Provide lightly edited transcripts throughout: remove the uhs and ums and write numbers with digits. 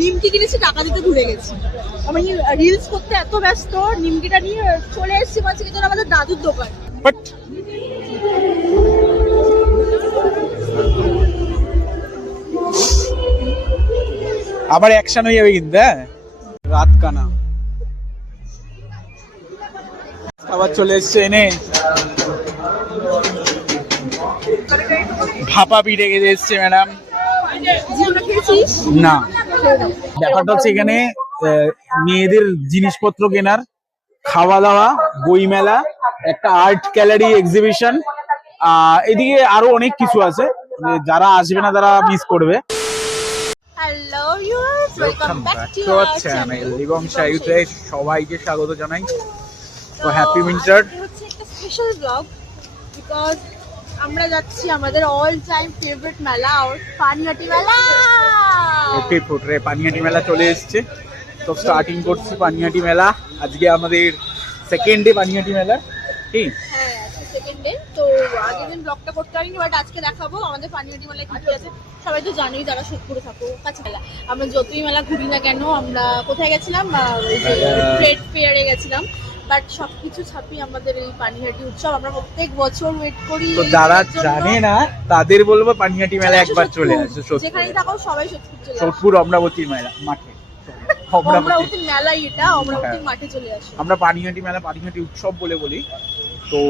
নিমকি কিনেছি, টাকা দিতে ভুলে গেছি। আমি রিলস করতে এত ব্যস্ত, নিমকিটা নিয়ে চলে এসেছি মাঝে কিন্তু আমাদের দাদুর দোকান। বাট আবার অ্যাকশন হয়ে যাবে কিন্তু। হ্যাঁ, রাত কানা আবার চলে এসছে এনে ভাপা পিঠে খেতে এসছে ম্যাডাম। না, ব্যাপারটা হচ্ছে এখানে মেয়েদের জিনিসপত্র কেনার, খাওয়া দাওয়া, বই মেলা, একটা আর্ট গ্যালারি এক্সিবিশন, এদিকে আরো অনেক কিছু আছে, যারা আসবে না তারা মিস করবে। Hello viewers, welcome back to our channel এবং সাইউতে সবাইকে স্বাগত জানাই। তো হ্যাপি উইন্টার। হচ্ছে একটা স্পেশাল ব্লগ, বিকজ আমরা যাচ্ছি আমাদের অল টাইম ফেভারিট মেলা, আর পানিহাটি মেলা। পানিহাটি মেলা চলে এসছে। তো স্টার্টিং করছি পানিহাটি মেলা। আজকে আমাদের সেকেন্ড ডে পানিহাটি মেলা। ঠিক, হ্যাঁ আজকে সেকেন্ড ডে। তো আগের দিন ব্লগটা করতে পারিনি, বাট আজকে দেখাবো আমাদের পানিহাটি মেলায় কি কি আছে। সবাই তো জানোই, যারা সোদপুরে থাকো কাছে মেলা। আমরা যতই মেলা ঘুরি না কেন, আমরা কোথায় গেছিলাম, ওই যে ট্রেড ফেয়ারে গেছিলাম, বাট সবকিছু ছাপিয়ে আমাদের এই পানিহাটি উৎসব আমরা প্রত্যেক বছর ওয়েট করি। তো যারা জানে না তাদের বলবো পানিহাটি মেলা একবার চলে আসে। যেখানেই থাকো সবাই সোদপুর চলে আসে। সোদপুর অমরাবতী মেলা মাঠে, অমরাবতী মেলা, এটা অমরাবতীর মাঠে চলে আসে। আমরা পানিহাটি মেলা, পানিহাটি উৎসব বলে বলি। তো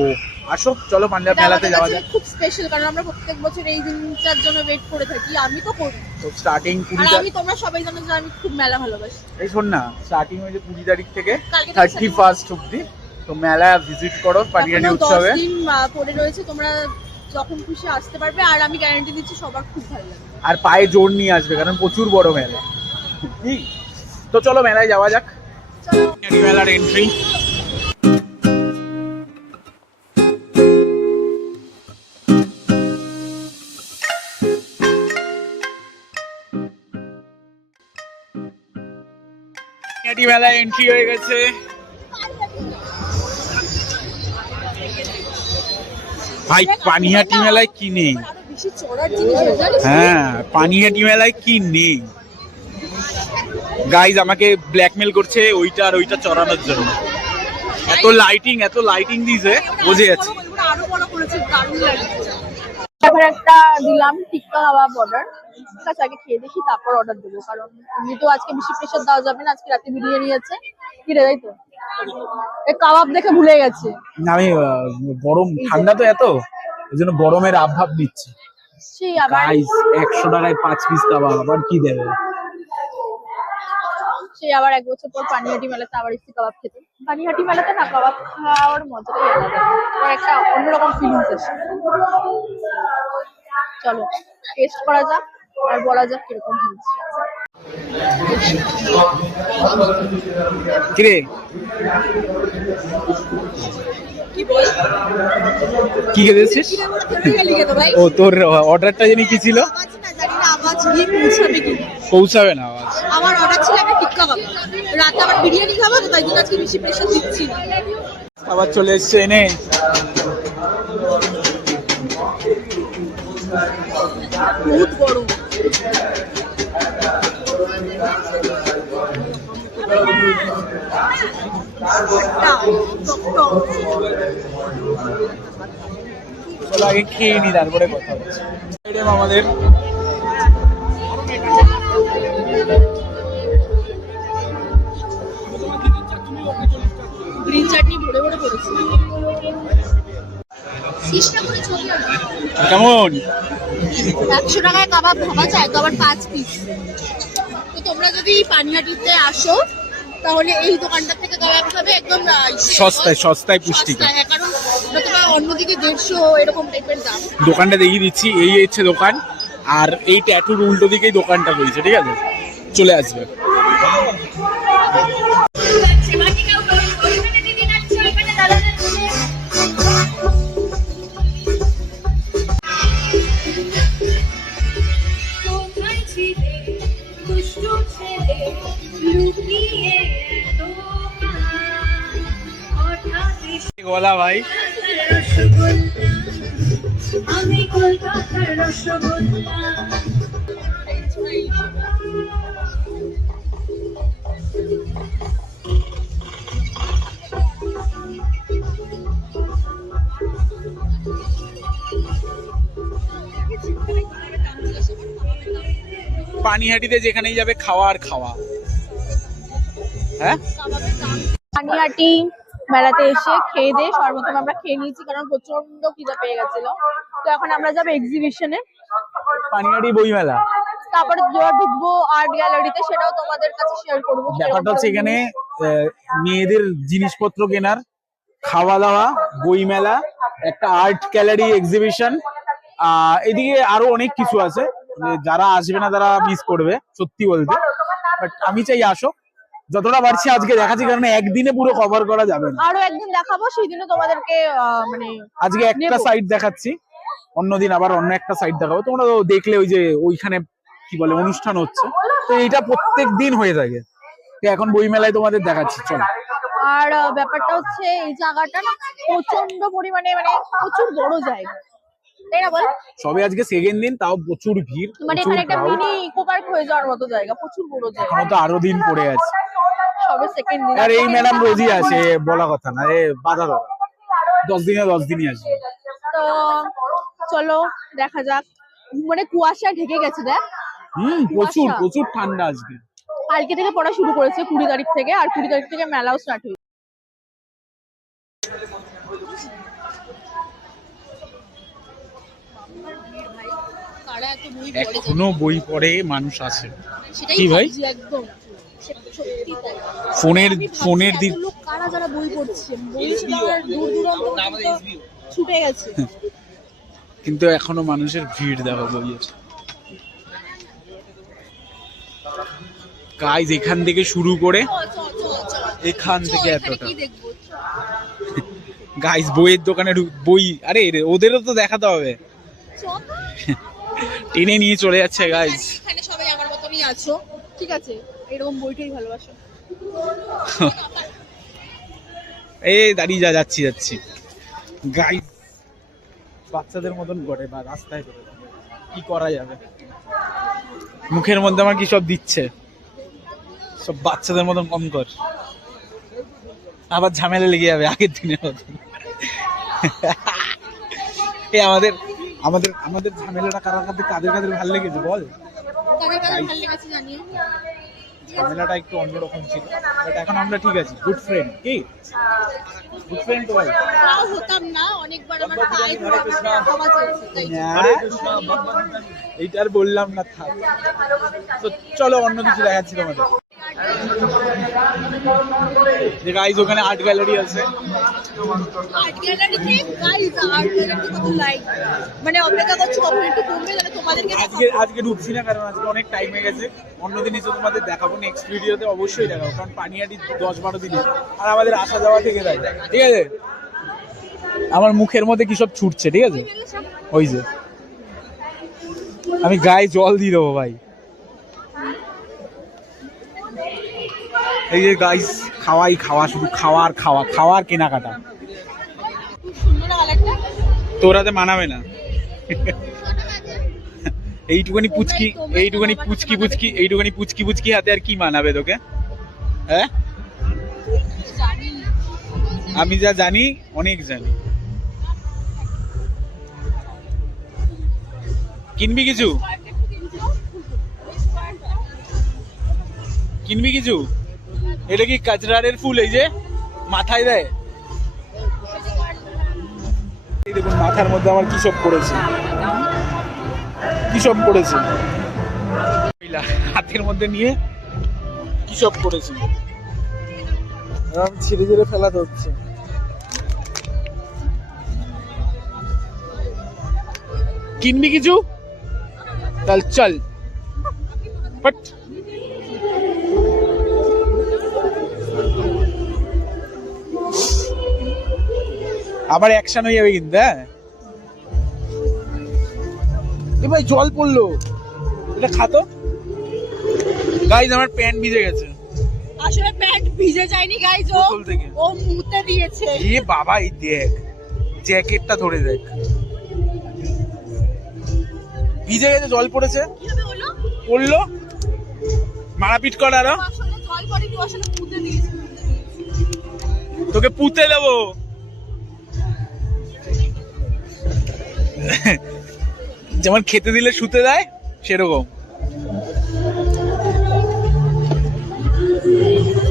আসো, চলো পাঞ্জাব মেলাতে যাওয়া যাক। খুব স্পেশাল, কারণ আমরা প্রত্যেক বছর এই দিনটার জন্য ওয়েট করে থাকি। আমি তো করি। তো স্টার্টিং আমি, তোমরা সবাই জানো যে আমি খুব মেলা ভালোবাসি। এই শোন না, স্টার্টিং হয়েছে 20 তারিখ থেকে 31 অবধি। তো মেলা ভিজিট করো পানিহাটি উৎসবে। 10 দিন পরে রয়েছে, তোমরা যখন খুশি আসতে পারবে। আর আমি গ্যারান্টি দিচ্ছি সবার খুব ভালো লাগবে। আর পায়ে জোর নিয়ে আসবে, কারণ প্রচুর বড় মেলা। তো চলো মেলায় যাওয়া যাক। পানিহাটি মেলার এন্ট্রি। পানিহাটি মেলায় এন্ট্রি হয়ে গেছে। ভাই পানিহাটি মেলায় কি নেই? হ্যাঁ, পানিহাটি মেলায় কি নেই? গাইজ আমাকে ব্ল্যাকমেল করছে ওইটা আর ওইটা চড়ানোর জন্য। এত লাইটিং দিয়েছে, বুঝে যাচ্ছে। এবার একটা দিলাম টিক্কা কাবাব অর্ডার। ঠিক আছে, আগে খেয়ে দেখি তারপর অর্ডার দেবো, কারণ এমনি তো আজকে বেশি প্রেশার দেওয়া যাবে না। আজকে রাতে বিরিয়ানি আছে, কি রে, তাই তো? এই কাবাব দেখে ভুলে গেছে। আমি গরম ঠান্ডা তো এত, এই জন্য গরমের আভাব নিচ্ছি। সেই আবার 100 টাকায় 5 পিস কাবাব, আবার কি দেবে? সেই আবার 1 বছর পর পানিহাটি মেলাতে আবার এসে কাবাব খেতে। পানিহাটি মেলাতে না কাবাব খাওয়ার মজাটাই আলাদা, একটা অন্যরকম ফিলিংস আসে। চলো টেস্ট করা যাক আর বলা যাক কিরকম হয়েছে। কিরে, কি খেতেছিস? ও, তোর অর্ডারটা জানি কি ছিল? পৌঁছাবে না আওয়াজ। আমার অর্ডার ছিল একটা টিক্কা কাবাব, রাতে আবার বিরিয়ানি খাবো, তো তাই জন্য আজকে বেশি প্রেশার দিচ্ছি না। আবার চলে এসছে এনে বহুত বড়। চলো আগে খেয়ে নি, তারপরে কথা হচ্ছে। আমাদের গ্রিন চাটনি ভরে ভরে পড়েছে। কেমন? 100 টাকায় কাবাব ভাবা যায় তো, আবার 5 পিস। তো তোমরা যদি পানিহাটিতে আসো তাহলে এই দোকানটার থেকে কাবাব খাবে একদম সস্তায় পুষ্টিকর। কারণ তোমরা অন্যদিকে 150 এরকম টাইপের দাম। দোকানটা দেখিয়ে দিচ্ছি, এই হচ্ছে দোকান। আর এই ট্যাটুর উল্টো দিকেই দোকানটা রয়েছে, ঠিক আছে? চলে আসবে। গোলা ভাই, আমি কলকাতার রসগোল্লা। পানিহাটিতে যেখানেই যাবে খাওয়া আর খাওয়া। হ্যাঁ, পানিহাটি মেলাতে এসে খেয়ে দিয়ে সর্বপ্রথম আমরা খেয়ে নিয়েছি, কারণ প্রচন্ড খিদে পেয়ে গেছিল। তো এখন আমরা যাবো এক্সিবিশনে, পানিহাটি বইমেলা। তারপরে ঢুকবো আর্ট গ্যালারিতে, সেটাও তোমাদের কাছে শেয়ার করবো। ব্যাপারটা হচ্ছে এখানে মেয়েদের জিনিসপত্র কেনার, খাওয়া দাওয়া, বইমেলা, একটা আর্ট গ্যালারি এক্সিবিশন, এদিকে আরো অনেক কিছু আছে। যারা আসবে না তারা মিস করবে সত্যি বলতে। বাট আমি চাই আসো, যতটা পারছি আজকে দেখাচ্ছি, কারণ একদিনে পুরো কভার করা যাবে না। আরো একদিন দেখাবো, সেই দিনে তোমাদেরকে মানে আজকে একটা সাইড দেখাচ্ছি, অন্যদিন আবার অন্য একটা সাইড দেখাবো। তোমরা তো দেখলে ওই যে ওইখানে কি বলে অনুষ্ঠান হচ্ছে, তো এইটা প্রত্যেক দিন হয়ে থাকে। তো এখন বইমেলায় তোমাদের দেখাচ্ছি, চলো। আর ব্যাপারটা হচ্ছে এই জায়গাটা না প্রচন্ড পরিমাণে মানে প্রচুর বড় জায়গা, তাই না বল? সবে আজকে সেকেন্ড দিন, তাও প্রচুর ভিড়, মানে প্রচুর এখানে একটা crowd। মিনি ইকো পার্ক হয়ে যাওয়ার মতো জায়গা, প্রচুর বড় জায়গা। এখনো তো আরো দিন পড়ে আছে। সবে সেকেন্ড দিন। আর এই ম্যাডাম রোজই আসে, বলা কথা না, এ বাধা দাও, 10 দিনই আসবে। তো চলো দেখা যাক। মানে কুয়াশা ঢেকে গেছে, দেখ। প্রচুর কুয়াশা। প্রচুর ঠান্ডা আজকে। কালকে থেকে পড়া শুরু করেছে 20 তারিখ থেকে, আর 20 তারিখ থেকে মেলাও স্টার্ট হয়েছে। এখনো বই পড়ে মানুষ আছে, কি ভাই? একদম সত্যি তাই। ফোনের দিক লোক কারা যারা বই পড়ছে, বই দূর দূরান্ত পর্যন্ত ছুটে গেছে। কিন্তু এখনো মানুষের ভিড় দেখো বইয়ের। গাইজ এখান থেকে শুরু করে এখান থেকে এতটা গাইজ বইয়ের দোকানে বই, আরে ওদেরও তো দেখাতে হবে, টেনে নিয়ে চলে যাচ্ছে গাইজ। এখানে সবাই আমার মতনই আছো, ঠিক আছে? এরকম বইটাই ভালোবাসো। এই দাঁড়িয়ে যাচ্ছি গাইজ, বাচ্চাদের মতন করে বা রাস্তায় করে, কি করা যাবে? মুখের মধ্যে আমার কি সব দিচ্ছে, সব বাচ্চাদের মতন কম কর, আবার ঝামেলা লেগে যাবে আগের দিনের মতন। এই আমাদের আমাদের আমাদের ঝামেলাটা কাদের ভালো লেগেছে বল? ঝামেলাটা একটু অন্যরকম ছিল, বাট এখন আমরা ঠিক আছি, গুড ফ্রেন্ড। কি গুড ফ্রেন্ড তো ভাই? তাও হতাম না, অনেকবার আমার পায়ে ধরে ক্ষমা চেয়েছি, তাই। এইটা আর বললাম না, থাক। তো চলো অন্য কিছু দেখাচ্ছি তোমাদের। যে গাইজ ওখানে আর্ট গ্যালারি আছে, আর্ট গ্যালারিতে গাইস, আর্ট গ্যালারিতে কত লাইক, মানে অপেক্ষা করছি কখন একটু কমবে, তাহলে তোমাদেরকে আজকে ঢুকছি না, কারণ আজকে অনেক টাইম হয়ে গেছে। অন্যদিন এসে তোমাদের দেখাবো, নেক্সট ভিডিওতে অবশ্যই দেখাবো, কারণ পানিহাটি 10-12 দিনে আর আমাদের আসা যাওয়া থেকে যায়, ঠিক আছে? আমার মুখের মধ্যে কি সব ছুটছে, ঠিক আছে? ওই যে আমি গায়ে জল দিয়ে দেবো ভাই। এই যে গাইস, খাওয়া, শুধু খাওয়া আর কেনাকাটা। তোরাতে মানাবে না। এইটুখানি পুচকি হাতে আর কি মানাবে তোকে? হ্যাঁ, আমি যা জানি অনেক জানি। কিনবি কিছু? এটা কি কাজরারের ফুল, এই যে মাথায় দেয়? এই দেখুন মাথার মধ্যে আমার কি সব করেছে, হাতের মধ্যে নিয়ে কি সব করেছে, ছেড়ে ফেলাতে হচ্ছে। কিনবি কিছু? তাহলে চল। বাট আবার অ্যাকশন হয়ে যাবে কিন্তু। হ্যাঁ, এ ভাই জল পড়লো, এটা খাতো। গাইজ আমার প্যান্ট ভিজে গেছে। আসলে প্যান্ট ভিজে যায়নি গাইজ, ও মুতে দিয়েছে। এ বাবা, এই দেখ জ্যাকেটটা ধরে দেখ, ভিজে গেছে, জল পড়েছে। কিভাবে হলো? পড়লো, মারাপিট কর আরো। আসলে জল পড়ে কি, আসলে মুতে দিয়েছে। তোকে পুঁতে দেবো। যেমন খেতে দিলে শুতে দেয়, সেরকম।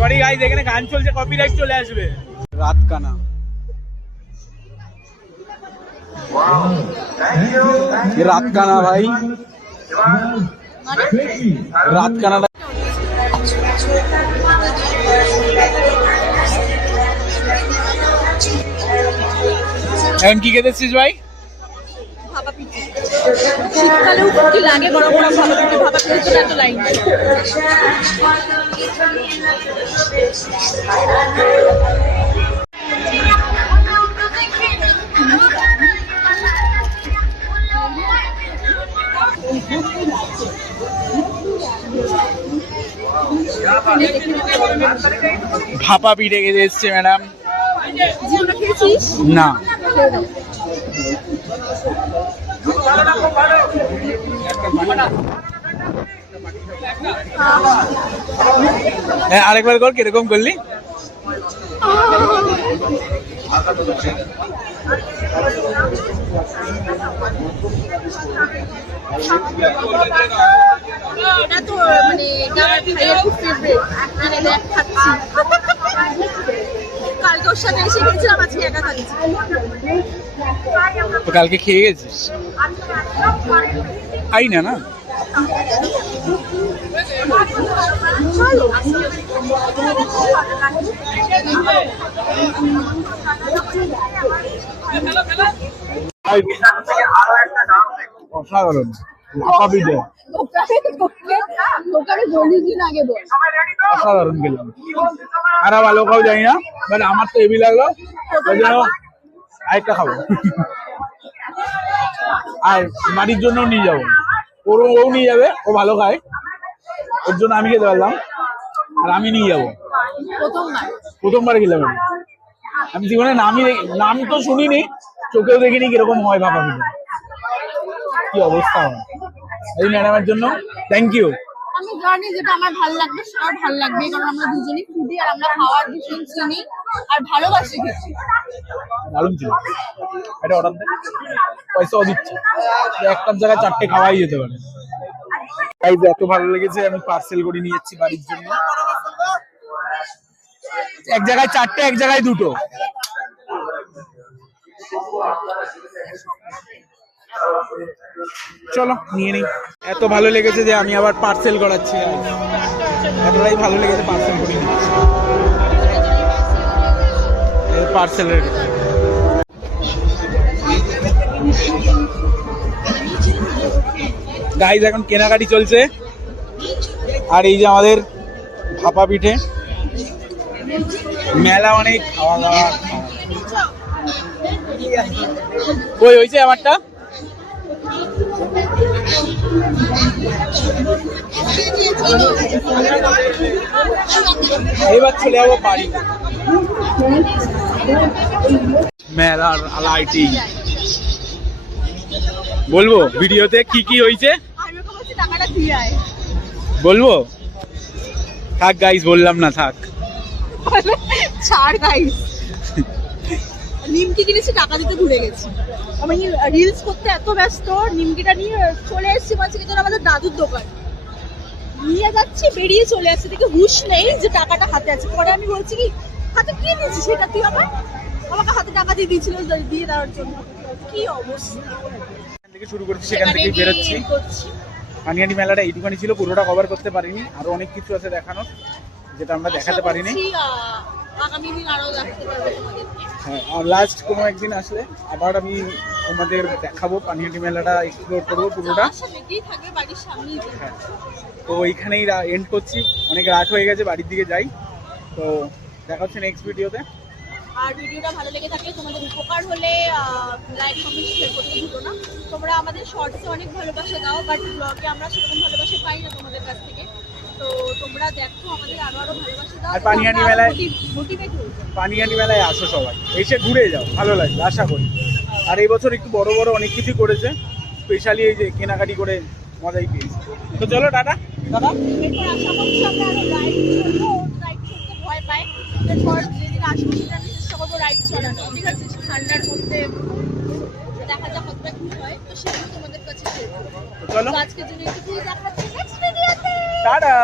সরি গাইস, এখানে গান চলছে, কপিরাইট চলে আসবে। রাত কানা, রাত কানা ভাই, রাত কানা। এখন কি খেতেছিস ভাই? ভাপা পিঠে। শীতকালেও কি লাগে গরম গরম ভাপা পিঠে, ভাপা পিঠের জন্য এত লাইন। ভাপা পিঠে খেতে এসছে ম্যাডাম। জীবনে খেয়েছিস? না। আরেকবার কর, কিরকম করলি? এটা তো মানে আমার ভাইয়ের খুব ফেভারিট, মানে দেখ খাচ্ছি। কালকে ওর সাথে এসে গেছিলাম, আজকে একা খাচ্ছি। তো কালকে খেয়ে গেছিস? খাই না না। অসাধারণ ভাপা পিঠে, অসাধারণ গেলাম। আর ভালো খাও জানি না, বাট আমার তো হেভি লাগলো, ওই জন্য আরেকটা খাবো। আর বাড়ির জন্য নিয়ে যাবো, ও নিয়ে যাবে, ও ভালো খায়, ওর জন্য আমি খেতে পারলাম, আর আমি নিয়ে যাবো। প্রথমবার খেলাম আমি জীবনে, নাম তো শুনিনি, চোখেও দেখিনি কিরকম হয় ভাপা পিঠে, কি অবস্থা হয়। এই ম্যাডামের জন্য থ্যাংক ইউ। আমি জানি যেটা আমার ভালো লাগবে সবার ভালো লাগবে, কারণ আমরা দুজনেই ফুডি আর আমরা খাওয়ার ভীষণ চিনি আর ভালোবাসি খেতে। দারুণ ছিল। এটা অর্ডার দে, পয়সাও দিচ্ছে, একটার জায়গায় 4টে খাওয়াই যেতে পারে। গাইস এত ভালো লেগেছে, আমি পার্সেল করে নিয়ে যাচ্ছি বাড়ির জন্য। এক জায়গায় 4টে, এক জায়গায় 2টো। চলো নিয়ে নিই। এত ভালো লেগেছে যে আমি আবার পার্সেল করাচ্ছি, এতটাই ভালো লেগেছে পার্সেল করে নিচ্ছি। পার্সেলের গাইস এখন কেনাকাটি চলছে, আর এই যে আমাদের ভাপা পিঠে মেলা, অনেক খাওয়া দাওয়া। কই হয়েছে আমারটা? এবার চলে যাবো বাড়ি। মেলার লাইটিং বলবো ভিডিওতে কি কি হয়েছে? বলবো? থাক গাইস, বললাম না, থাক। ছাড় গাইস। নিমকি কিনেছি, টাকা দিতে ভুলে গেছি। আমি রিলস করতে এত ব্যস্ত, নিমকিটা নিয়ে চলে এসেছি বলছি কি আমাদের দাদুর দোকান নিয়ে যাচ্ছি, বেরিয়ে চলে আসছে, দেখে হুশ নেই যে টাকাটা হাতে আছে। পরে আমি বলছি কি হাতে কি দিয়েছিস সেটা, তুই আমাকে হাতে টাকা দিয়ে দিয়েছিল দিয়ে দেওয়ার জন্য। কি অবস্থা। থেকে শুরু করছি, সেখান থেকে বেরোচ্ছি। পানিহাটি মেলাটা এইটুখানি ছিল, পুরোটা কভার করতে পারিনি, আরো অনেক কিছু আছে দেখানোর যেটা আমরা দেখাতে পারিনি। আগামী দিন আরো দেখাতে পারবো তোমাদেরকে। হ্যাঁ, আর লাস্ট কোনো একদিন আসলে আবার আমি তোমাদের দেখাবো, পানিহাটি মেলাটা এক্সপ্লোর করবো পুরোটা। হ্যাঁ, তো এইখানেই এন্ড করছি, অনেক রাত হয়ে গেছে, বাড়ির দিকে যাই। তো দেখা হচ্ছে নেক্সট ভিডিওতে। আর ভিডিওটা ভালো লেগে থাকলে, তোমাদের উপকার হলে লাইক কমেন্ট শেয়ার করতে ভুলো না। তোমরা আমাদের শর্টসে অনেক ভালোবাসা দাও, বাট ব্লগে আমরা সেরকম ভালোবাসা পাই না তোমাদের কাছ থেকে। তো তোমরা দেখো, আমাদের আরো ভালোবাসা দাও। আর পানিহাটি মেলায় পানিহাটি মেলায় আসো সবাই, এসে ঘুরে যাও, ভালো লাগবে আশা করি। আর এই বছর একটু বড় বড় অনেক কিছু করেছে, স্পেশালি এই যে কেনাকাটি করে মজাই পেয়েছি। তো চলো টাটা। দাদা এরপর আশা করছি আমরা আরো রাইড চলবো, রাইড চলতে ভয় পাই। এরপর যেদিন আসবো সেটা আমি চেষ্টা করবো রাইড চালানো, ঠিক আছে? ঠান্ডার মধ্যে দেখা যাক কতটা কি হয়, তো সেগুলো তোমাদের কাছে শেয়ার করবো। চলো আজকের জন্য একটু দেখাচ্ছি নেক্সট ভিডিওতে। টাটা।